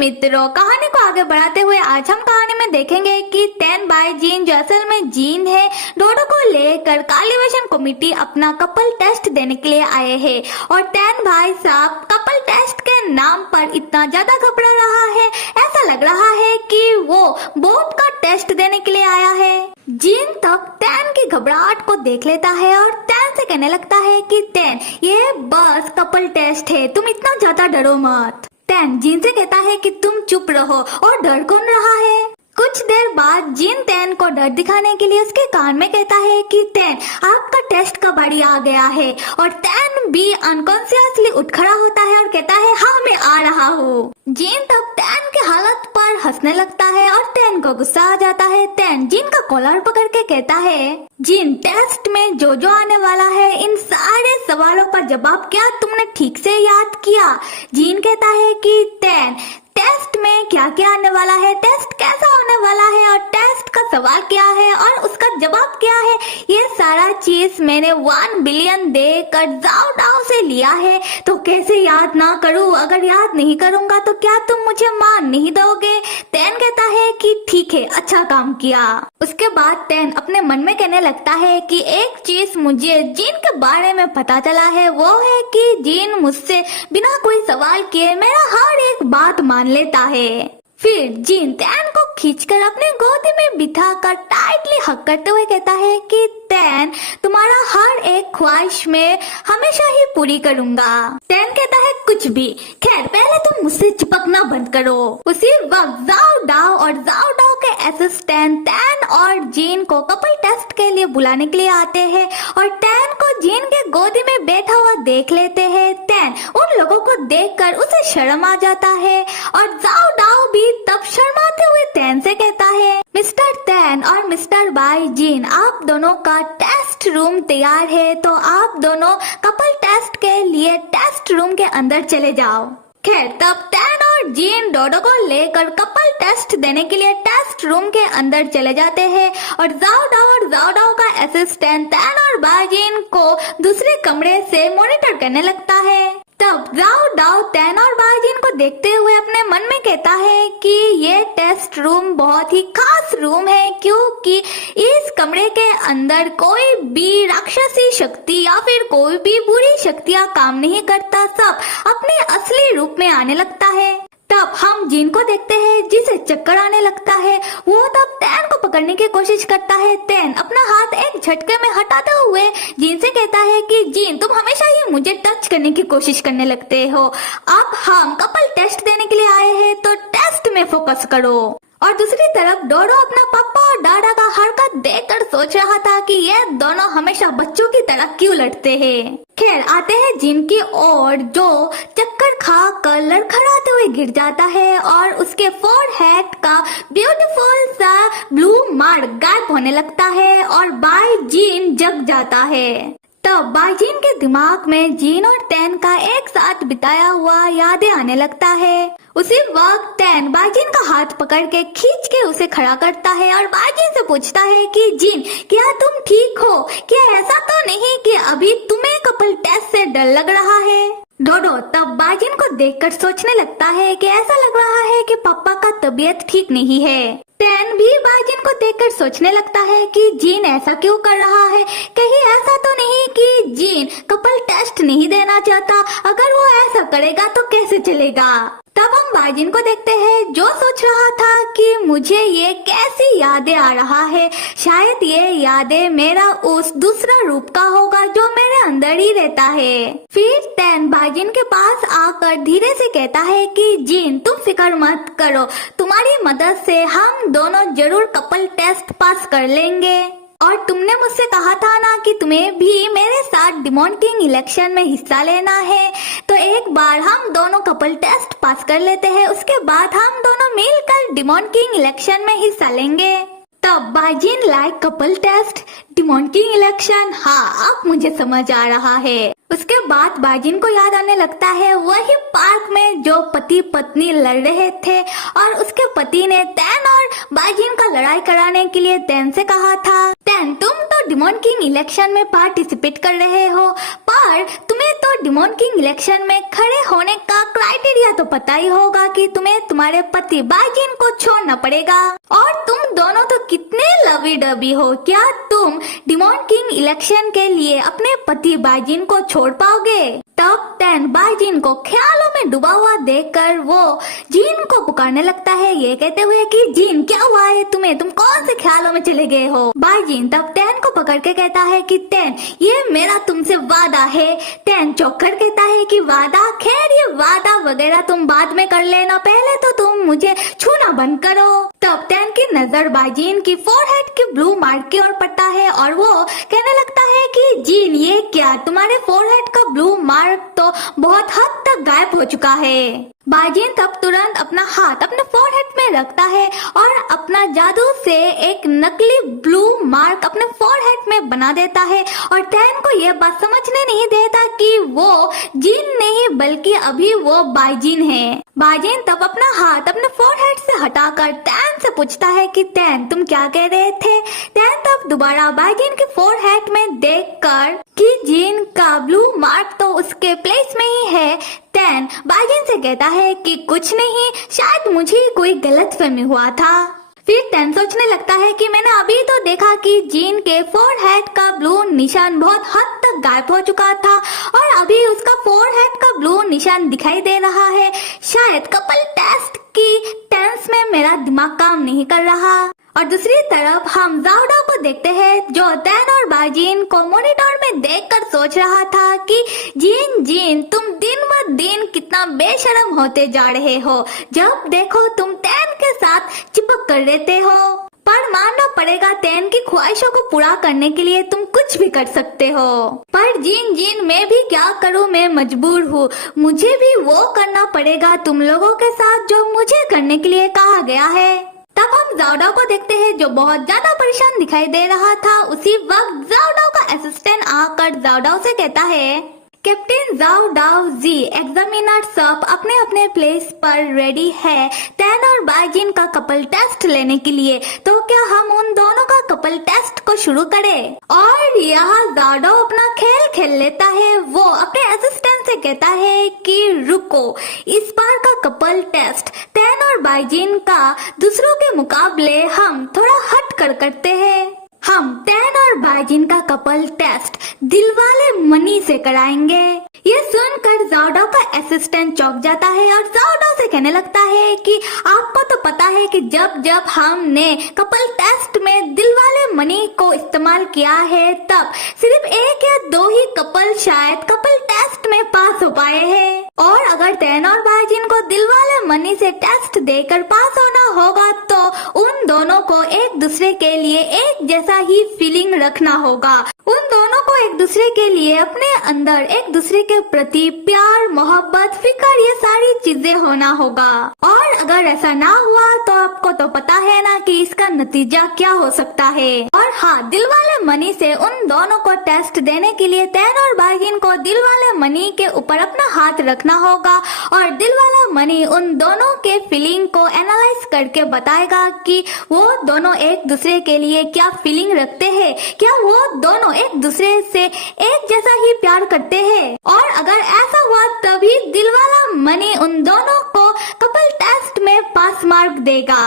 मित्रों, कहानी को आगे बढ़ाते हुए आज हम कहानी में देखेंगे कि तैन भाई जीन जो असल में जीन है, डोडो को लेकर कालीवेशन कमेटी अपना कपल टेस्ट देने के लिए आए हैं और तैन भाई साहब कपल टेस्ट के नाम पर इतना ज्यादा घबरा रहा है, ऐसा लग रहा है कि वो बोट का टेस्ट देने के लिए आया है। जीन तक तैन की घबराहट को देख लेता है और तैन से कहने लगता है कि तैन, ये बस कपल टेस्ट है, तुम इतना ज्यादा डरो मत। तैन जीन से कहता है कि तुम चुप रहो और डर कौन रहा है। कुछ देर बाद जीन तैन को डर दिखाने के लिए उसके कान में कहता है कि तैन, आपका टेस्ट का बारी आ गया है। और तैन भी अनकॉन्शियसली उठ खड़ा होता है और कहता है हाँ मैं आ रहा हूँ। जीन तब तैन के हालत पर हंसने लगता है और तैन को गुस्सा आ जाता है। तैन जीन का कॉलर पकड़ के कहता है, जीन टेस्ट में जो आने वाला है, इन सारे सवालों का जवाब क्या तुमने ठीक से याद किया? जीन कहता है कि तैन, टेस्ट में क्या क्या आने वाला है, टेस्ट कैसा होने वाला है और टेस्ट का सवाल क्या है और उसका जवाब क्या है, ये सारा चीज मैंने 1 बिलियन देकर जाओ डाओ से लिया है, तो कैसे याद ना करूं? अगर याद नहीं करूंगा तो क्या तुम मुझे मान नहीं दोगे? तैन कहता है कि ठीक है, अच्छा काम किया। उसके बाद तैन अपने मन में कहने लगता है कि एक चीज मुझे जीन के बारे में पता चला है, वो है कि जीन मुझसे बिना कोई सवाल किए मेरा हर एक बात मान लेता है। फिर जीन तैन को खींचकर अपने गोदी में बिठाकर टाइटली हग करते हुए कहता है कि तैन, तुम्हारा हर एक ख्वाहिश में हमेशा ही पूरी करूंगा। तैन कहता है कुछ भी, खैर पहले तुम मुझसे चिपकना बंद करो। उसी वक्त जाओ डाओ और जाओ डाओ के असिस्टेंट तैन और जीन को कपल टेस्ट के लिए बुलाने के लिए आते हैं और तैन को जीन के गोदी में बैठा हुआ देख लेते हैं। तैन उन लोगों को देखकर उसे शर्म आ जाता है और जाओ डाओ भी तब शर्माते हुए तैन से कहता है, मिस्टर तैन और मिस्टर बाई जीन, आप दोनों का टेस्ट रूम तैयार है, तो आप दोनों कपल टेस्ट के लिए टेस्ट रूम के अंदर चले जाओ। खैर तब तैन और जीन डोडो को लेकर कपल टेस्ट देने के लिए टेस्ट रूम के अंदर चले जाते हैं और जाओ डाओ का असिस्टेंट तैन और बाई जीन को दूसरे कमरे से मॉनिटर करने लगता है। तब जाओ डाओ तैन और बाजीन को देखते हुए अपने मन में कहता है कि ये टेस्ट रूम बहुत ही खास रूम है, क्योंकि इस कमरे के अंदर कोई भी राक्षसी शक्ति या फिर कोई भी बुरी शक्तियाँ काम नहीं करता, सब अपने असली रूप में आने लगता है। तब हम जीन को देखते हैं जिसे चक्कर आने लगता है। वो तब तैन को पकड़ने की कोशिश करता है। तैन अपना हाथ एक झटके में हटाते हुए जीन से कहता है कि जीन, तुम हमेशा ही मुझे टच करने की कोशिश करने लगते हो, अब हम कपल टेस्ट देने के लिए आए हैं तो टेस्ट में फोकस करो। और दूसरी तरफ डोडो अपना पापा और दादा का हरकत देखकर सोच रहा था कि ये दोनों हमेशा बच्चों की तरह क्यों लड़ते हैं। खैर आते हैं जीन की ओर, जो चक्कर खा कर लड़खड़ाते हुए गिर जाता है और उसके फोरहेड का ब्यूटीफुल सा ब्लू मार्क गायब होने लगता है और बाई जीन जग जाता है। तब बाईजीन के दिमाग में जीन और तैन का एक साथ बिताया हुआ यादें आने लगता है। उसी वक्त तैन बाईजीन का हाथ पकड़ के खींच के उसे खड़ा करता है और बाईजीन से पूछता है कि जीन, क्या तुम ठीक हो? क्या ऐसा तो नहीं कि अभी तुम्हें कपल टेस्ट से डर लग रहा है? डोडो तब बाईजीन को देखकर सोचने लगता है कि ऐसा लग रहा है कि पापा का तबीयत ठीक नहीं है। तैन भी बाईजीन को देखकर सोचने लगता है कि जीन ऐसा क्यों कर रहा है, कहीं ऐसा तो नहीं कि जीन कपल टेस्ट नहीं देना चाहता, अगर वो ऐसा करेगा तो कैसे चलेगा। तब हम बाईजीन को देखते हैं जो सोच रहा था कि मुझे ये कैसी यादें आ रहा है, शायद ये यादें मेरा उस दूसरा रूप का होगा जो मेरे अंदर ही रहता है। फिर तैन बाईजीन के पास आकर धीरे से कहता है कि जीन, तुम फिक्र मत करो, तुम्हारी मदद से हम दोनों जरूर कपल टेस्ट पास कर लेंगे। और तुमने मुझसे कहा था ना कि तुम्हें भी मेरे साथ डिमॉन किंग इलेक्शन में हिस्सा लेना है, तो एक बार हम दोनों कपल टेस्ट पास कर लेते हैं, उसके बाद हम दोनों मिलकर डिमॉन किंग इलेक्शन में हिस्सा लेंगे। तब बाईजीन like couple test demon king election, हाँ अब मुझे समझ आ रहा है। उसके बाद बाजिन को याद आने लगता है वही पार्क में जो पति पत्नी लड़ रहे थे और उसके पति ने तैन और बाजिन का लड़ाई कराने के लिए तैन से कहा था, तैन तुम तो डिमोन किंग इलेक्शन में पार्टिसिपेट कर रहे हो, पर तुम्हें तो डिमोन किंग इलेक्शन में खड़े होने का क्राइटेरिया तो पता ही होगा कि तुम्हें तुम्हारे पति बाजिन को छोड़ना पड़ेगा और तुम दोनों तो कितने लवी डबी हो, क्या तुम डिमोन किंग इलेक्शन के लिए अपने पति बाजिन को छोड़ पाओगे? तब तैन बाजिन को ख्यालों में डूबा हुआ देखकर वो जीन को पुकारने लगता है, ये कहते हुए कि जीन क्या हुआ है तुम्हें, तुम कौन से ख्यालों में चले गए हो? बाजिन तब तैन को पकड़ के कहता है कि तैन ये मेरा तुमसे वादा है। तैन चौंककर कहता है कि वादा? खैर ये वादा वगैरह तुम बाद में कर लेना, पहले तो तुम मुझे छूना बंद करो। तब तैन की नजर बाजिन की फोरहेड की ब्लू मार्क की ओर पड़ता है और वो कहने लगता है कि जीन ये क्या, तुम्हारे फोरहेड का ब्लू मार्क तो बहुत हद तक गायब हो चुका है। बाजिन तब तुरंत अपना हाथ अपने फोरहेड में रखता है और अपना जादू से एक नकली ब्लू मार्क अपने फोरहेड में बना देता है और तैन को यह बात समझने नहीं देता कि वो जीन नहीं बल्कि अभी वो बाजिन है। बाजिन तब अपना हाथ अपने फोरहेड से हटाकर तैन से पूछता है कि तैन तुम क्या कह रहे थे? तैन तब दोबारा बाजिन के फोरहेड में देखकर कि जीन का ब्लू मार्क तो उसके प्लेस में ही है, तैन बाजिन से कहता है कि कुछ नहीं, शायद मुझे कोई गलतफहमी हुआ था। फिर तैन सोचने लगता है कि मैंने अभी तो देखा कि जीन के फोरहेड का ब्लू निशान बहुत हद तक गायब हो चुका था और अभी उसका फोरहेड का ब्लू निशान दिखाई दे रहा है, शायद कपल टेस्ट की टेंस में मेरा दिमाग काम नहीं कर रहा। और दूसरी तरफ हम जाओडाओ को देखते हैं जो तैन और बाजिन को मॉनिटर में देखकर सोच रहा था कि जीन तुम दिन ब दिन कितना बेशर्म होते जा रहे हो, जब देखो तुम तैन के साथ चिपक कर रहते हो, पर मानना पड़ेगा तैन की ख्वाहिशों को पूरा करने के लिए तुम कुछ भी कर सकते हो। पर जीन मैं भी क्या करूं, मैं मजबूर हूँ, मुझे भी वो करना पड़ेगा तुम लोगों के साथ जो मुझे करने के लिए कहा गया है। तब हम जाओडाओ को देखते हैं जो बहुत ज्यादा परेशान दिखाई दे रहा था। उसी वक्त जाओडाओ का असिस्टेंट आकर जाओडाओ से कहता है, कैप्टन जाओडाओ जी, एग्जामिनर सब अपने अपने प्लेस पर रेडी है तैन और बाजिन का कपल टेस्ट लेने के लिए, तो क्या हम उन दोनों का कपल टेस्ट को शुरू करें? और यहाँ जाओडाओ अपना खेल खेल लेता है, वो अपने असिस्टेंट से कहता है कि रुको, इस बार का कपल टेस्ट तैन और बाजिन का दूसरों के मुकाबले हम थोड़ा हट कर करते हैं। हम तैन और बाजिन का कपल टेस्ट दिलवाले मनी से कराएंगे। ये सुनकर जाओडाओ का असिस्टेंट चौंक जाता है और जाओडाओ से कहने लगता है कि आपको तो पता है कि जब जब हमने कपल टेस्ट में दिलवाले मनी को इस्तेमाल किया है तब सिर्फ 1 या 2 ही कपल शायद कपल टेस्ट में पास हो पाए हैं, और अगर तैन और बाजिन को दिलवाले मनी से टेस्ट देकर पास होना होगा तो उन दोनों को एक दूसरे के लिए एक जैसा ही फीलिंग रखना होगा। उन दोनों को एक दूसरे के लिए अपने अंदर एक दूसरे के प्रति प्यार, मोहब्बत, फिक्र, ये सारी चीजें होना होगा। और अगर ऐसा ना हुआ तो आपको तो पता है ना कि इसका नतीजा क्या हो सकता है। और हाँ, दिलवाले मनी से उन दोनों को टेस्ट देने के लिए तैन और बाजिन को दिलवाले मनी के ऊपर अपना हाथ रखना होगा और दिलवाला मनी उन दोनों के फीलिंग को एनालाइज करके बताएगा कि वो दोनों एक दूसरे के लिए क्या फीलिंग रखते हैं, क्या वो दोनों एक दूसरे से एक जैसा ही प्यार करते हैं। और अगर ऐसा हुआ तभी दिलवाला मनी उन दोनों को कपल टेस्ट में पास मार्क देगा।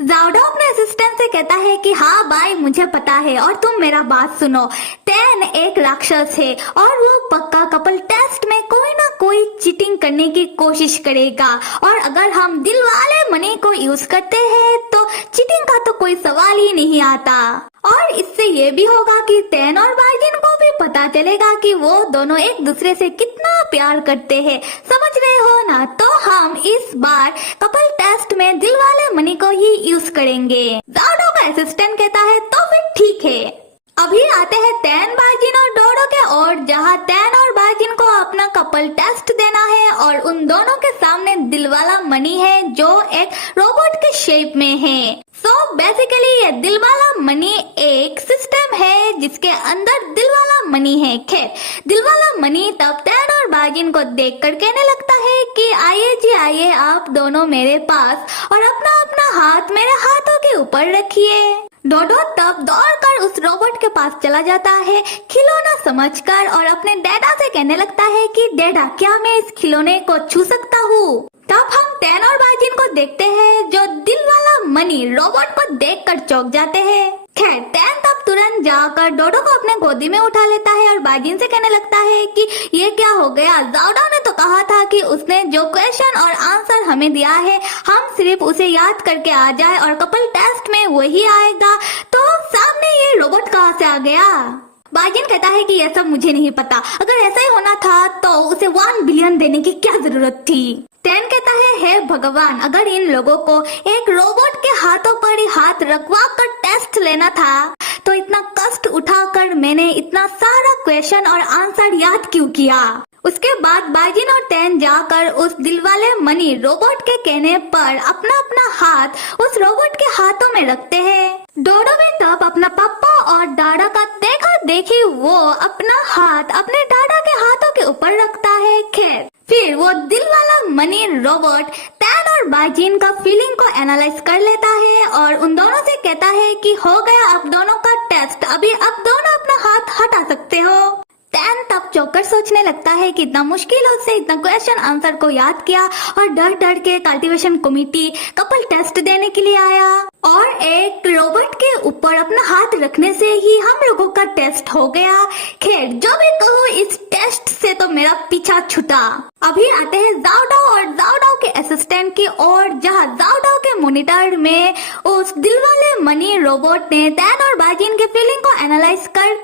जाओडाओ अपने असिस्टेंट से कहता है कि हाँ भाई, मुझे पता है और तुम मेरा बात सुनो, तैन एक राक्षस है और वो पक्का कपल टेस्ट में कोई ना कोई चीटिंग करने की कोशिश करेगा, और अगर हम दिलवाले मनी को यूज करते हैं तो चीटिंग का तो कोई सवाल ही नहीं आता। और इससे ये भी होगा कि तैन और बाजिन को भी पता चलेगा कि वो दोनों एक दूसरे से कितना प्यार करते हैं, समझ रहे हो ना? तो हम इस बार कपल टेस्ट में दिलवाले मनी को ही यूज करेंगे। जाओडाओ का असिस्टेंट कहता है तो फिर ठीक है। अभी आते हैं तैन, बाजिन और डोडो के और जहाँ तैन और बाजिन को अपना कपल टेस्ट देना है और उन दोनों के सामने दिलवाला मनी है जो एक रोबोट के शेप में है। सो बेसिकली ये दिलवाला मनी एक सिस्टम है जिसके अंदर दिलवाला मनी है। खैर, दिलवाला मनी तब तैन और बाजिन को देखकर कहने लगता है कि आइए जी आइए, आप दोनों मेरे पास और अपना अपना हाथ मेरे हाथों के ऊपर रखिए। डोडो तब दौड़कर उस रोबोट के पास चला जाता है खिलौना समझकर और अपने डैडा से कहने लगता है कि डैडा, क्या मैं इस खिलौने को छू सकता हूँ? तब हम टैन और बाजिन को देखते हैं जो दिलवाला मनी रोबोट को देखकर चौंक जाते हैं। खैर, टैन तब तुरंत जाकर डोडो को अपने गोदी में उठा लेता है और बाजिन से कहने लगता है कि ये क्या हो गया? जाओडा ने तो कहा था कि उसने जो क्वेश्चन और आंसर हमें दिया है हम सिर्फ उसे याद करके आ जाए और कपल टेस्ट में वही आएगा, तो सामने ये रोबोट कहाँ से आ गया? बाजिन कहता है कि यह सब मुझे नहीं पता, अगर ऐसा ही होना था तो उसे 1 बिलियन देने की क्या जरूरत थी? टैन कहता है, हे भगवान, अगर इन लोगों को एक रोबोट के हाथों पर ही हाथ रखवा कर टेस्ट लेना था तो इतना कष्ट उठाकर मैंने इतना सारा क्वेश्चन और आंसर याद क्यों किया? उसके बाद बाजिन और टैन जाकर उस दिलवाले मनी रोबोट के कहने पर अपना अपना हाथ उस रोबोट के हाथों में रखते हैं। डोडो भी तब अपना पापा और डाडा का देखा देखी वो अपना हाथ अपने डाडा के हाथों के ऊपर रखता है। खैर, फिर वो दिलवाला मनी रोबोट टैन और बाजिन का फीलिंग को एनालाइज कर लेता है और उन दोनों से कहता है कि हो गया आप दोनों का टेस्ट, अभी आप दोनों अपना हाथ हटा सकते हो। टैन तब चौकर सोचने लगता है कि इतना मुश्किलों से इतना क्वेश्चन आंसर को याद किया और डर डर के कल्टीवेशन कमेटी कपल टेस्ट देने के लिए आया और एक रोबोट के ऊपर अपना हाथ रखने से ही हम लोगों का टेस्ट हो गया। खैर, जो भी कहो, इस टेस्ट से तो मेरा पीछा छूटा। अभी आते हैं जाओडाओ और जाओडाओ के असिस्टेंट की ओर, जहाँ जाओडाओ के मॉनिटर में उस दिलवाले मनी रोबोट ने टैन और बाजिन के फीलिंग को एनालाइज कर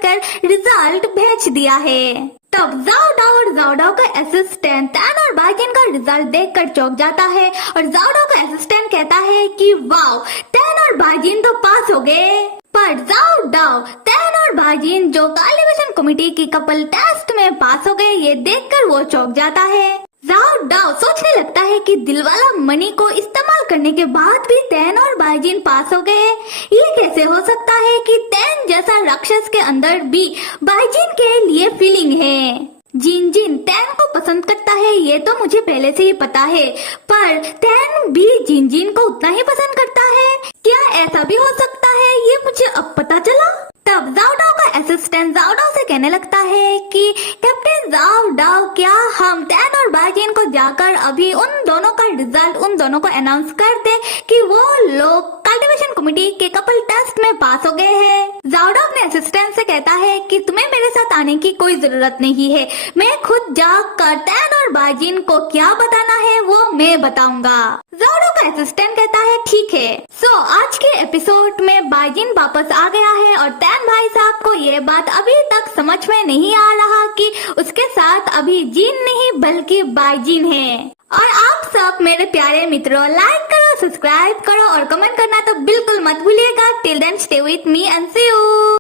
रिजल्ट भेज दिया है। तब जाओडाओ और जाओडाओ का असिस्टेंट टैन और बाजिन का रिजल्ट देखकर चौंक जाता है और जाओडाओ का असिस्टेंट कहता है कि वाओ, टैन और बाजिन तो पास हो गए। पर जाओडाओ टैन और बाजिन जो कल्टीवेशन कमेटी की कपल टेस्ट में पास हो गए ये देखकर वो चौंक जाता है। जाओडाओ सोचने लगता है कि दिलवाला मनी को इस्तेमाल करने के बाद भी टैन और बाजिन पास हो गए। ये कैसे हो सकता है कि टैन जैसा राक्षस के अंदर भी बाजिन के लिए फीलिंग है? जिन जिन टैन को पसंद करता है ये तो मुझे पहले से ही पता है, पर टैन भी जिन जिन को उतना ही पसंद करता है। क्या ऐसा भी हो सकता है? ये मुझे अब पता चला। तब जाओडाओ का असिस्टेंट जाओडाओ से कहने लगता है कि कैप्टन जाओडाओ, क्या हम टैन और बाजिन को जाकर अभी उन दोनों का रिजल्ट उन दोनों को अनाउंस कर दे कि वो लोग कल्टीवेशन कमेटी के कपल टेस्ट में पास हो गए हैं। जाओडाओ अपने असिस्टेंट से कहता है कि तुम्हें मेरे साथ आने की कोई जरूरत नहीं है, मैं खुद जाकर टैन और बाजिन को क्या बताना है वो मैं बताऊंगा। जाओडाओ का असिस्टेंट कहता है ठीक है। सो आज के एपिसोड में बाजिन वापस आ गया है और टैन भाई साहब को ये बात अभी तक समझ में नहीं आ रहा कि उसके साथ अभी जिन नहीं बल्कि बाजिन है। और आप सब मेरे प्यारे मित्रों, लाइक करो, सब्सक्राइब करो और कमेंट करना तो बिल्कुल मत भूलिएगा। Till then stay with me and see you.